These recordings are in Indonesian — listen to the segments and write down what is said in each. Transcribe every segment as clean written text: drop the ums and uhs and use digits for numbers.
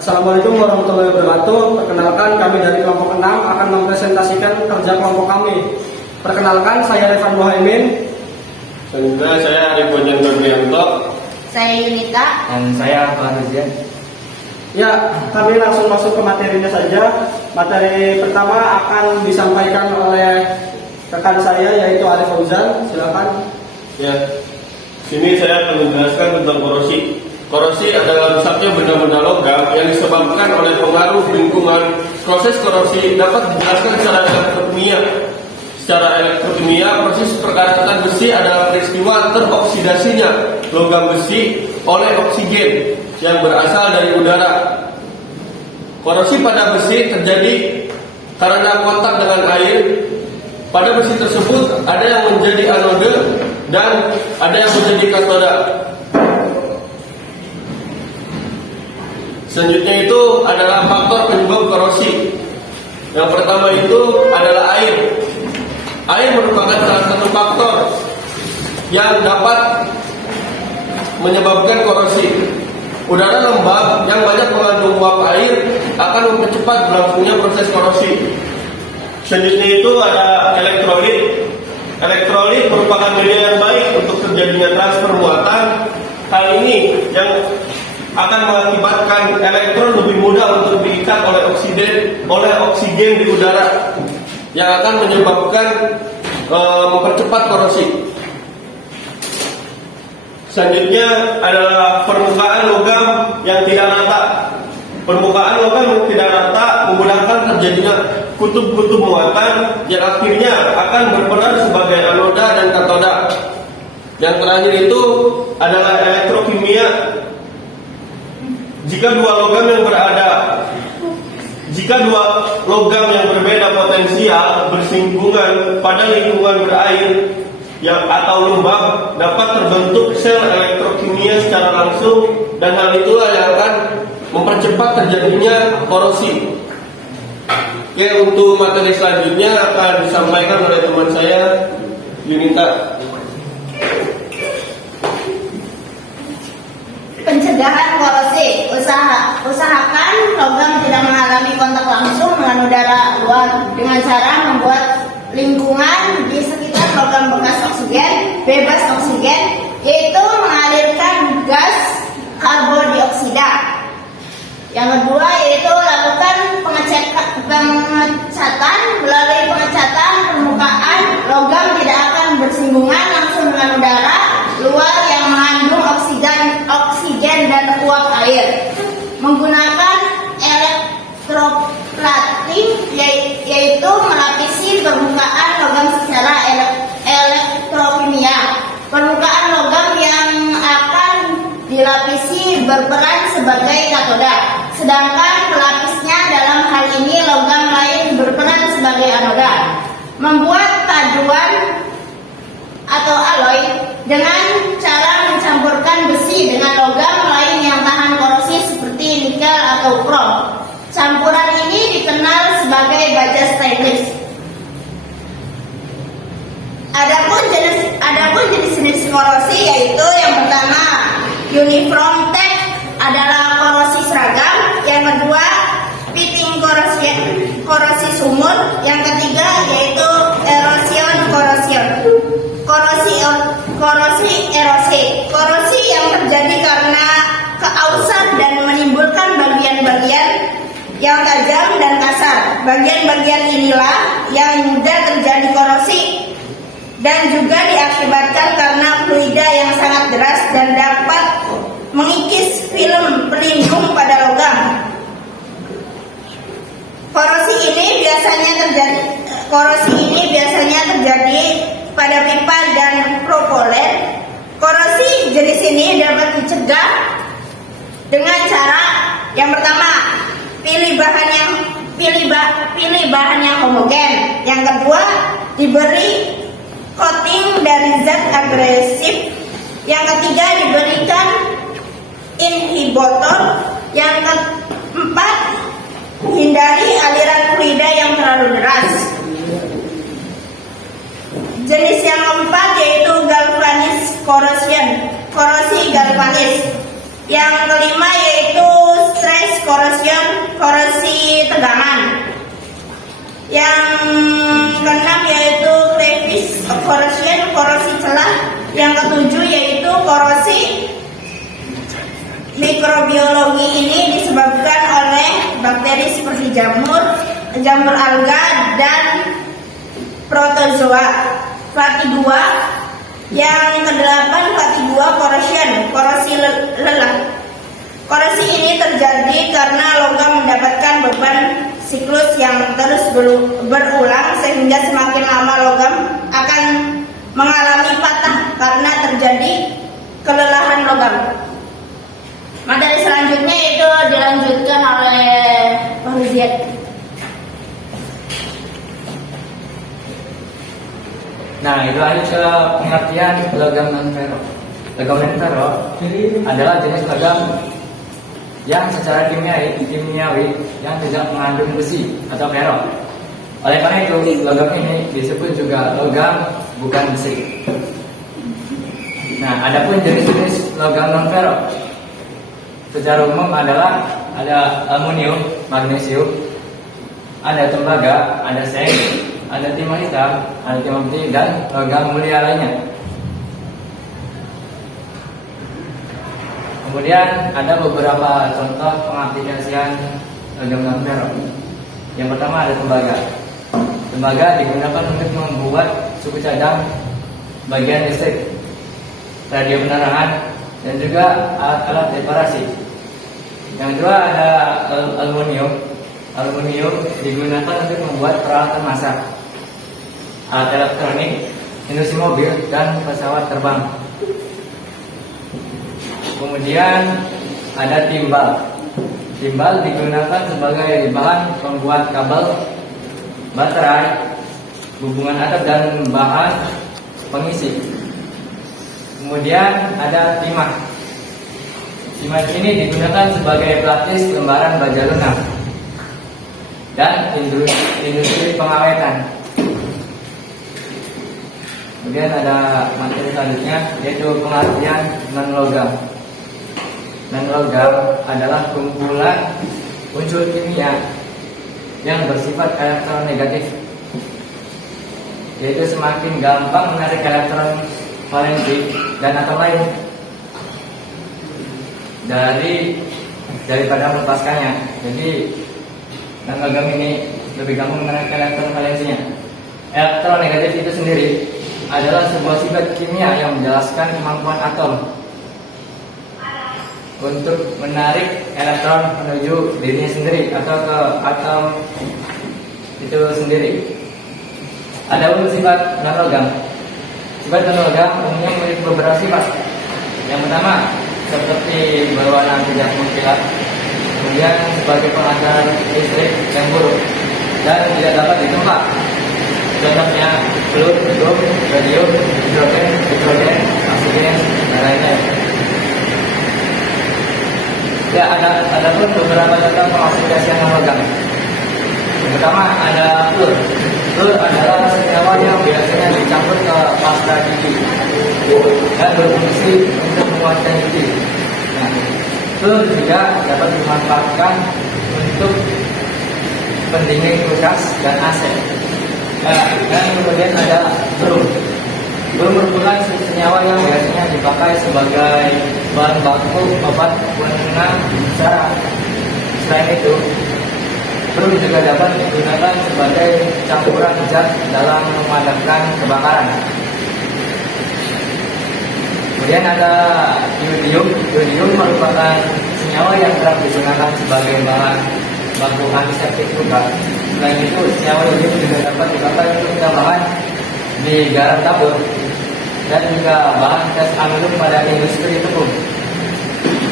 Assalamualaikum warahmatullahi wabarakatuh. Perkenalkan, kami dari kelompok 6 akan mempresentasikan kerja kelompok kami. Perkenalkan, saya Revan Muhaimin. Dan juga saya Arifudin Nurbianto. Saya Yunita. Dan saya Fahruzan. Ya, kami langsung masuk ke materinya saja. Materi pertama akan disampaikan oleh rekan saya yaitu Arif Fauzan. Silakan. Ya, sini saya akan menjelaskan tentang korosi. Korosi adalah rusaknya benda-benda logam yang disebabkan oleh pengaruh lingkungan. Proses korosi dapat dijelaskan secara elektrokimia. Secara elektrokimia, proses perkaratan besi adalah peristiwa teroksidasinya logam besi oleh oksigen yang berasal dari udara. Korosi pada besi terjadi karena kontak dengan air. Pada besi tersebut ada yang menjadi anode dan ada yang menjadi katoda. Selanjutnya itu adalah faktor penyebab korosi. Yang pertama itu adalah air. Air merupakan salah satu faktor yang dapat menyebabkan korosi. Udara lembab yang banyak mengandung uap air akan mempercepat berlangsungnya proses korosi. Selanjutnya itu ada elektrolit. Elektrolit merupakan media yang baik untuk terjadinya transfer muatan. Hal ini yang akan mengakibatkan elektron lebih mudah untuk diikat oleh oksigen di udara yang akan menyebabkan mempercepat korosi. Selanjutnya adalah permukaan logam yang tidak rata. Permukaan logam yang tidak rata memudahkan terjadinya kutub-kutub muatan yang akhirnya akan berperan sebagai anoda dan katoda. Yang terakhir itu adalah elektrokimia. Jika dua logam yang berbeda potensial bersinggungan pada lingkungan berair atau lembab, dapat terbentuk sel elektrokimia secara langsung, dan hal itulah yang akan mempercepat terjadinya korosi. Oke, untuk materi selanjutnya akan disampaikan oleh teman saya, Yunita. Pencegahan korosi. Usahakan logam tidak mengalami kontak langsung dengan udara luar dengan cara membuat lingkungan di sekitar logam bebas oksigen, yaitu mengalirkan gas karbodioksida. Yang kedua yaitu lakukan pengecatan. Melalui pengecatan permukaan logam tidak akan bersinggungan langsung dengan udara luar yang mengandung oksigen dan uap air. Menggunakan elektroplating, yaitu melapisi permukaan logam secara elektrokimia. Permukaan logam yang akan dilapisi berperan sebagai katoda, sedangkan pelapisnya dalam hal ini logam lain berperan sebagai anoda. Membuat paduan atau alloy dengan cara mencampurkan besi dengan logam lain yang tahan korosi seperti nikel atau krom. Campuran ini dikenal sebagai baja stainless. Adapun jenis korosi yaitu yang pertama uniform type adalah korosi seragam, yang kedua pitting korosi sumur, yang ketiga yaitu erosion korosi yang terjadi karena keausan dan menimbulkan bagian-bagian yang tajam dan kasar. Bagian-bagian inilah yang mudah terjadi korosi dan juga diakibatkan karena fluida yang sangat deras dan dapat mengikis film pelindung pada logam. Korosi ini biasanya terjadi pada pipa dan propolen. Korosi jenis ini dapat dicegah dengan cara yang pertama, pilih bahan yang homogen. Yang kedua, diberi coating dari zat agresif. Yang ketiga, diberikan inhibitor. Yang keempat, hindari aliran fluida yang terlalu deras. Jenis yang keempat yaitu galvanis corrosion, korosi galvanis. Yang kelima yaitu stress korosi tegangan. Yang keenam yaitu crevice corrosion, korosi celah. Yang ketujuh yaitu korosi mikrobiologi. Ini disebabkan oleh bakteri seperti jamur alga dan protozoa. Fatigue. Yang kedelapan fatigue corrosion, korosi lelah. Korosi ini terjadi karena logam mendapatkan beban siklus yang terus berulang sehingga semakin lama logam akan mengalami patah karena terjadi kelelahan logam. Materi selanjutnya itu dilanjutkan oleh Pak Huziat. Nah, itu lanjut ke pengertian logam non-ferro. Logam non-ferro adalah jenis logam yang secara kimiawi yang tidak mengandung besi atau ferro. Oleh karena itu, logam ini disebut juga logam bukan besi. Nah, adapun jenis-jenis logam non-ferro secara umum adalah ada aluminium, magnesium, ada tembaga, ada seng, ada timah hitam, ada timah putih, dan logam mulia lainnya. Kemudian ada beberapa contoh pengaplikasian logam non-ferro. Yang pertama ada tembaga. Tembaga digunakan untuk membuat suku cadang bagian listrik, radio penerangan, dan juga alat-alat reparasi. Yang kedua ada aluminium. Aluminium digunakan untuk membuat peralatan masak, alat elektronik, industri mobil, dan pesawat terbang. Kemudian ada timbal. Timbal digunakan sebagai bahan pembuat kabel, baterai, hubungan atap, dan bahan pengisi. Kemudian ada timah. Timah ini digunakan sebagai pelapis lembaran baja lunak dan industri pengawetan. Kemudian ada materi selanjutnya yaitu pengertian non-logam. Non-logam adalah kumpulan unsur kimia yang bersifat elektronegatif, yaitu semakin gampang menarik elektron valensik dan atom lain daripada melepaskannya. Jadi non-logam ini lebih gampang menarik elektron valensinya. Elektron negatif itu sendiri adalah sebuah sifat kimia yang menjelaskan kemampuan atom untuk menarik elektron menuju dirinya sendiri atau ke atom itu sendiri. Adapun sifat non-logam. Sifat non-logam umumnya memiliki beberapa sifat. Yang pertama, seperti berwarna tidak mengkilap, kemudian sebagai pengantar listrik yang buruk dan tidak dapat ditembak. Contohnya fluor, radium, hidrogen, nitrogen, oksigen, dan lain-lain. Ya, ada pun beberapa contoh pengaplikasian non-logam. Yang pertama ada fluor. Fluor adalah senyawa yang biasanya dicampur ke pasta gigi dan berfungsi untuk menguatkan gigi. Nah, fluor juga dapat dimanfaatkan untuk pendingin kulkas dan AC. Dan kemudian ada brom. Brom merupakan senyawa yang biasanya dipakai sebagai bahan baku obat penenang saraf. Selain itu, brom juga dapat digunakan sebagai campuran zat dalam memadamkan kebakaran. Kemudian ada iodium. Iodium merupakan senyawa yang kerap digunakan sebagai bahan baku antiseptik juga. Selain itu, senyawa iodium juga dapat dipakai untuk tambahan di garam tabur dan juga bahan gas aluminium pada industri tepung.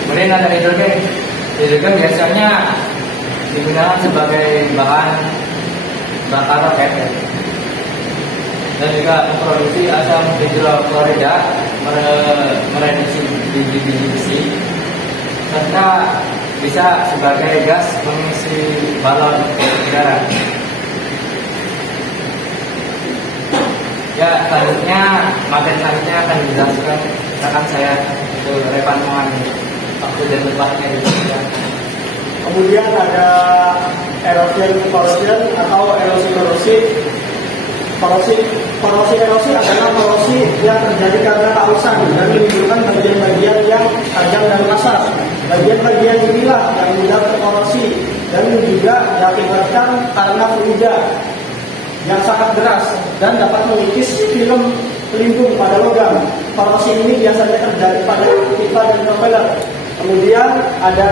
Kemudian ada hidrogen. Hidrogen biasanya digunakan sebagai bahan bakar roket dan juga memproduksi asam hidroklorida, mereduksi biji besi, serta bisa sebagai gas mengisi balon udara. Ya, selanjutnya materi selanjutnya akan dijelaskan rekan saya, itu Revan Mohani. Waktu dan tempatnya di sini. Kemudian ada corrosion atau erosi. Korosi adalah korosi yang terjadi karena kausan dan menimbulkan bagian-bagian yang tajam dan kasar. Bagian-bagian inilah yang mudah terkorosi dan juga diakibatkan karena fluida yang sangat deras dan dapat mengikis film pelindung pada logam. Korosi ini biasanya terjadi pada pipa dan propeller. Kemudian ada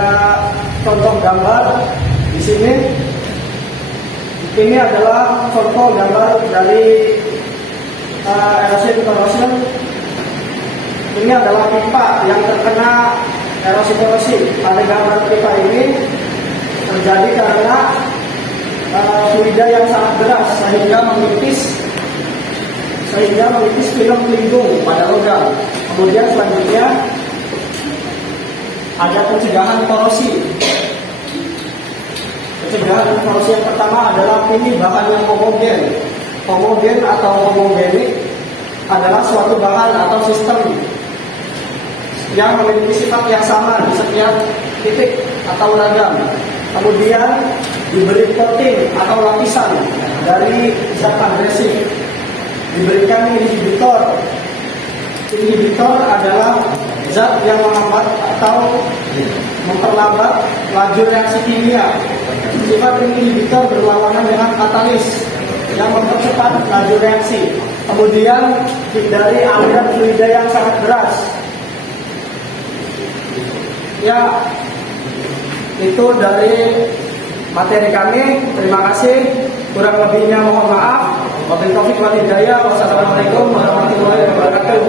contoh gambar di sini. Ini adalah contoh gambar dari erosi corrosion. Ini adalah pipa yang terkena erosi korosi. Pada gambar pipa ini terjadi karena fluida yang sangat deras sehingga mengikis film pelindung pada logam. Kemudian selanjutnya ada pencegahan korosi. Pencegahan korosi yang pertama adalah pilih bahan yang homogen. Homogen atau homogenik adalah suatu bahan atau sistem yang memiliki sifat yang sama di setiap titik atau ragam. Kemudian diberi coating atau lapisan dari zat agresif. Diberikan inhibitor. Inhibitor adalah zat yang menghambat atau memperlambat laju reaksi kimia. Sifat inhibitor berlawanan dengan katalis yang mempercepat laju reaksi. Kemudian hindari aliran fluida yang sangat deras. Ya, itu dari materi kami. Terima kasih. Kurang lebihnya mohon maaf. Wabillahi taufiq wal hidayah. Wassalamualaikum warahmatullahi wabarakatuh.